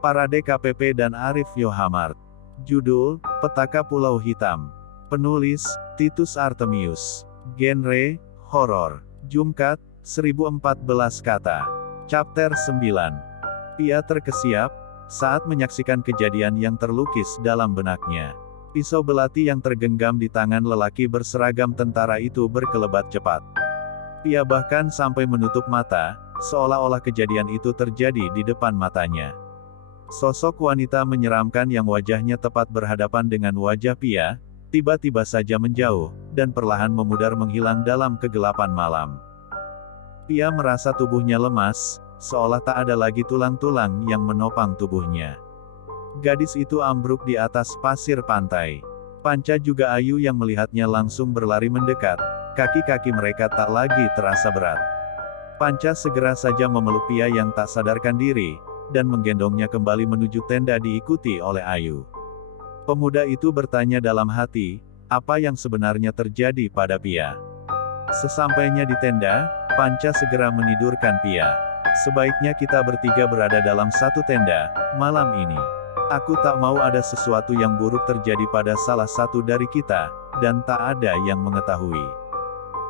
Parade KPP dan Arif Yohamart. Judul, Petaka Pulau Hitam. Penulis, Titus Artemius. Genre, horor. Jumkat, 1014 kata. Chapter 9. Pia terkesiap, saat menyaksikan kejadian yang terlukis dalam benaknya. Pisau belati yang tergenggam di tangan lelaki berseragam tentara itu berkelebat cepat. Pia bahkan sampai menutup mata, seolah-olah kejadian itu terjadi di depan matanya. Sosok wanita menyeramkan yang wajahnya tepat berhadapan dengan wajah Pia, tiba-tiba saja menjauh, dan perlahan memudar menghilang dalam kegelapan malam. Pia merasa tubuhnya lemas, seolah tak ada lagi tulang-tulang yang menopang tubuhnya. Gadis itu ambruk di atas pasir pantai. Panca juga Ayu yang melihatnya langsung berlari mendekat, kaki-kaki mereka tak lagi terasa berat. Panca segera saja memeluk Pia yang tak sadarkan diri, dan menggendongnya kembali menuju tenda diikuti oleh Ayu. Pemuda itu bertanya dalam hati, apa yang sebenarnya terjadi pada Pia. Sesampainya di tenda, Panca segera menidurkan Pia. Sebaiknya kita bertiga berada dalam satu tenda, malam ini. Aku tak mau ada sesuatu yang buruk terjadi pada salah satu dari kita, dan tak ada yang mengetahui.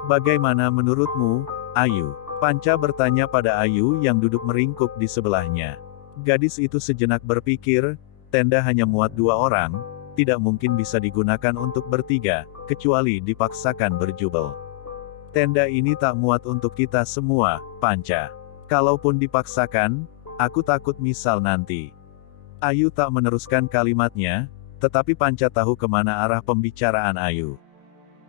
Bagaimana menurutmu, Ayu? Panca bertanya pada Ayu yang duduk meringkuk di sebelahnya. Gadis itu sejenak berpikir, tenda hanya muat 2 orang, tidak mungkin bisa digunakan untuk bertiga, kecuali dipaksakan berjubel. Tenda ini tak muat untuk kita semua, Panca. Kalaupun dipaksakan, aku takut misal nanti. Ayu tak meneruskan kalimatnya, tetapi Panca tahu kemana arah pembicaraan Ayu.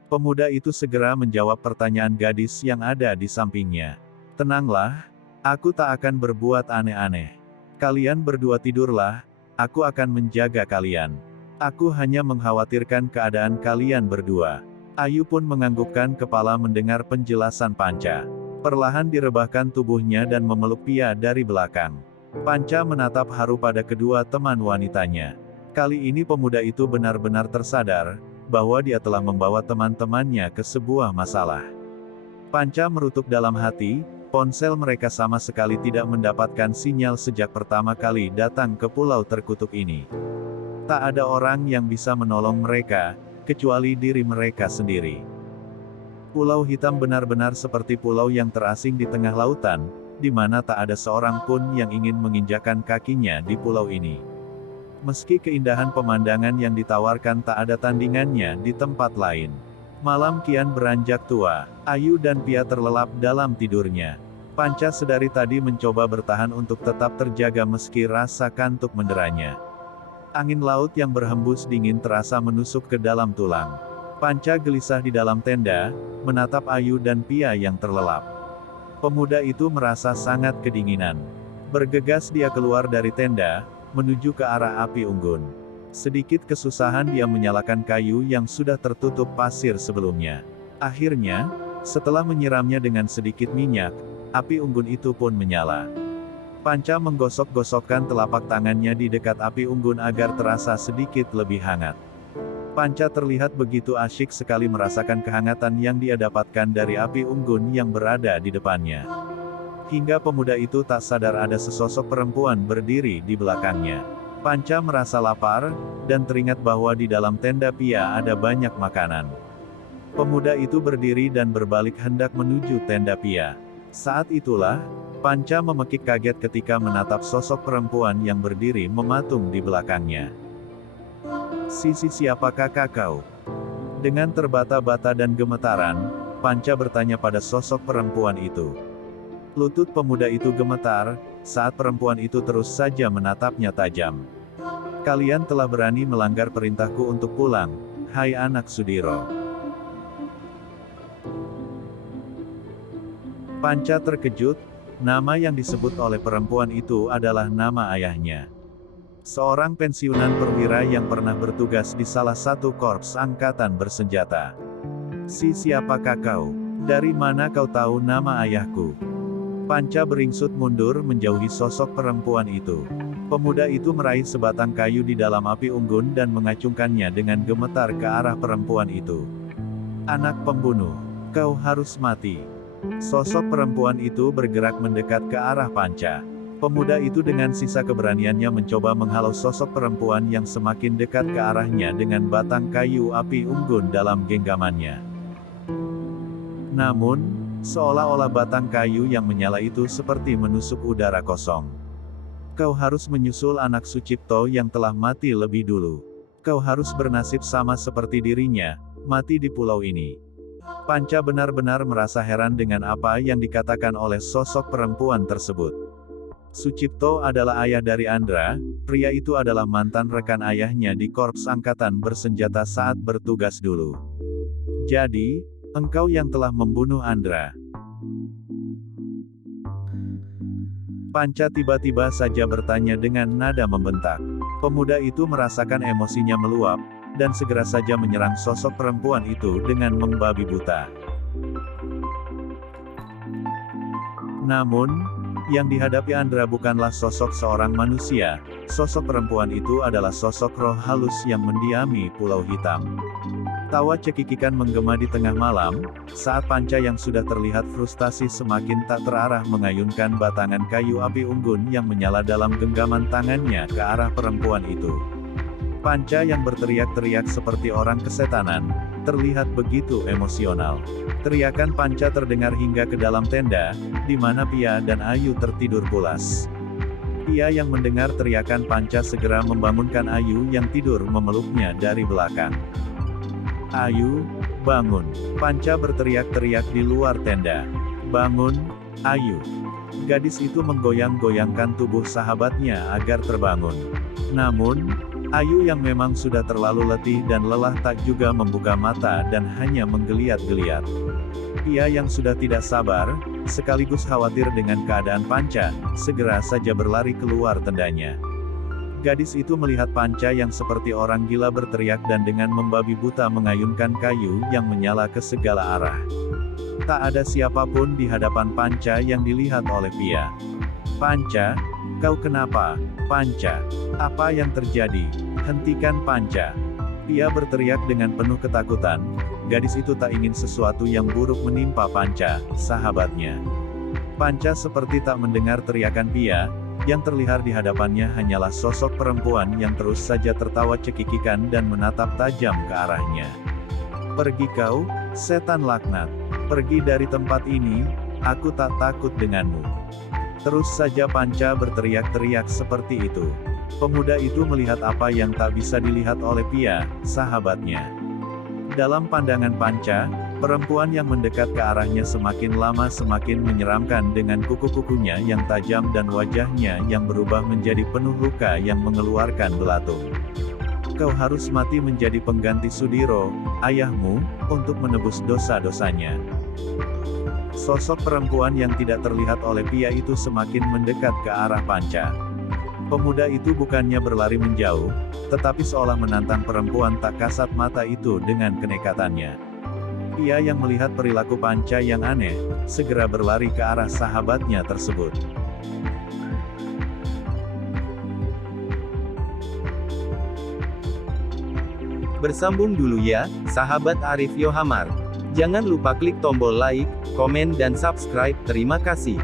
Pemuda itu segera menjawab pertanyaan gadis yang ada di sampingnya. Tenanglah, aku tak akan berbuat aneh-aneh. Kalian berdua tidurlah, aku akan menjaga kalian. Aku hanya mengkhawatirkan keadaan kalian berdua. Ayu pun menganggukkan kepala mendengar penjelasan Panca. Perlahan direbahkan tubuhnya dan memeluk Pia dari belakang. Panca menatap haru pada kedua teman wanitanya. Kali ini pemuda itu benar-benar tersadar, bahwa dia telah membawa teman-temannya ke sebuah masalah. Panca merutuk dalam hati, ponsel mereka sama sekali tidak mendapatkan sinyal sejak pertama kali datang ke pulau terkutuk ini. Tak ada orang yang bisa menolong mereka, kecuali diri mereka sendiri. Pulau Hitam benar-benar seperti pulau yang terasing di tengah lautan, di mana tak ada seorang pun yang ingin menginjakan kakinya di pulau ini. Meski keindahan pemandangan yang ditawarkan tak ada tandingannya di tempat lain. Malam kian beranjak tua, Ayu dan Pia terlelap dalam tidurnya. Panca sedari tadi mencoba bertahan untuk tetap terjaga meski rasa kantuk menderanya. Angin laut yang berhembus dingin terasa menusuk ke dalam tulang. Panca gelisah di dalam tenda, menatap Ayu dan Pia yang terlelap. Pemuda itu merasa sangat kedinginan. Bergegas dia keluar dari tenda, menuju ke arah api unggun. Sedikit kesusahan dia menyalakan kayu yang sudah tertutup pasir sebelumnya. Akhirnya, setelah menyiramnya dengan sedikit minyak, api unggun itu pun menyala. Panca menggosok-gosokkan telapak tangannya di dekat api unggun agar terasa sedikit lebih hangat. Panca terlihat begitu asyik sekali merasakan kehangatan yang dia dapatkan dari api unggun yang berada di depannya. Hingga pemuda itu tak sadar ada sesosok perempuan berdiri di belakangnya. Panca merasa lapar, dan teringat bahwa di dalam tenda Pia ada banyak makanan. Pemuda itu berdiri dan berbalik hendak menuju tenda Pia. Saat itulah, Panca memekik kaget ketika menatap sosok perempuan yang berdiri mematung di belakangnya. Siapakah kau? Dengan terbata-bata dan gemetaran, Panca bertanya pada sosok perempuan itu. Lutut pemuda itu gemetar, saat perempuan itu terus saja menatapnya tajam. Kalian telah berani melanggar perintahku untuk pulang, hai anak Sudiro. Panca terkejut, nama yang disebut oleh perempuan itu adalah nama ayahnya. Seorang pensiunan perwira yang pernah bertugas di salah satu korps angkatan bersenjata. Siapakah kau? Dari mana kau tahu nama ayahku? Panca beringsut mundur menjauhi sosok perempuan itu. Pemuda itu meraih sebatang kayu di dalam api unggun dan mengacungkannya dengan gemetar ke arah perempuan itu. Anak pembunuh, kau harus mati. Sosok perempuan itu bergerak mendekat ke arah Panca. Pemuda itu dengan sisa keberaniannya mencoba menghalau sosok perempuan yang semakin dekat ke arahnya dengan batang kayu api unggun dalam genggamannya. Namun, seolah-olah batang kayu yang menyala itu seperti menusuk udara kosong. Kau harus menyusul anak Sucipto yang telah mati lebih dulu. Kau harus bernasib sama seperti dirinya, mati di pulau ini. Panca benar-benar merasa heran dengan apa yang dikatakan oleh sosok perempuan tersebut. Sucipto adalah ayah dari Andra, pria itu adalah mantan rekan ayahnya di Korps Angkatan Bersenjata saat bertugas dulu. Jadi, engkau yang telah membunuh Andra. Panca tiba-tiba saja bertanya dengan nada membentak. Pemuda itu merasakan emosinya meluap, dan segera saja menyerang sosok perempuan itu dengan membabi buta. Namun, yang dihadapi Andra bukanlah sosok seorang manusia, sosok perempuan itu adalah sosok roh halus yang mendiami Pulau Hitam. Tawa cekikikan menggema di tengah malam, saat Panca yang sudah terlihat frustasi semakin tak terarah mengayunkan batangan kayu api unggun yang menyala dalam genggaman tangannya ke arah perempuan itu. Panca yang berteriak-teriak seperti orang kesetanan, terlihat begitu emosional. Teriakan Panca terdengar hingga ke dalam tenda, di mana Pia dan Ayu tertidur pulas. Pia yang mendengar teriakan Panca segera membangunkan Ayu yang tidur memeluknya dari belakang. "Ayu, bangun!" Panca berteriak-teriak di luar tenda. "Bangun, Ayu!" Gadis itu menggoyang-goyangkan tubuh sahabatnya agar terbangun. Namun, Ayu yang memang sudah terlalu letih dan lelah tak juga membuka mata dan hanya menggeliat-geliat. Pia yang sudah tidak sabar, sekaligus khawatir dengan keadaan Panca, segera saja berlari keluar tendanya. Gadis itu melihat Panca yang seperti orang gila berteriak dan dengan membabi buta mengayunkan kayu yang menyala ke segala arah. Tak ada siapapun di hadapan Panca yang dilihat oleh Pia. "Panca, kau kenapa? Panca, apa yang terjadi? Hentikan Panca!" Pia berteriak dengan penuh ketakutan. Gadis itu tak ingin sesuatu yang buruk menimpa Panca, sahabatnya. Panca seperti tak mendengar teriakan Pia, yang terlihat di hadapannya hanyalah sosok perempuan yang terus saja tertawa cekikikan dan menatap tajam ke arahnya. "Pergi kau, setan laknat. Pergi dari tempat ini, aku tak takut denganmu." Terus saja Panca berteriak-teriak seperti itu. Pemuda itu melihat apa yang tak bisa dilihat oleh Pia, sahabatnya. Dalam pandangan Panca, perempuan yang mendekat ke arahnya semakin lama semakin menyeramkan dengan kuku-kukunya yang tajam dan wajahnya yang berubah menjadi penuh luka yang mengeluarkan belatung. "Kau harus mati menjadi pengganti Sudiro, ayahmu, untuk menebus dosa-dosanya." Sosok perempuan yang tidak terlihat oleh Pia itu semakin mendekat ke arah Panca. Pemuda itu bukannya berlari menjauh, tetapi seolah menantang perempuan tak kasat mata itu dengan kenekatannya. Pia yang melihat perilaku Panca yang aneh, segera berlari ke arah sahabatnya tersebut. Bersambung dulu ya, sahabat Arif Yohamar. Jangan lupa klik tombol like, komen dan subscribe. Terima kasih.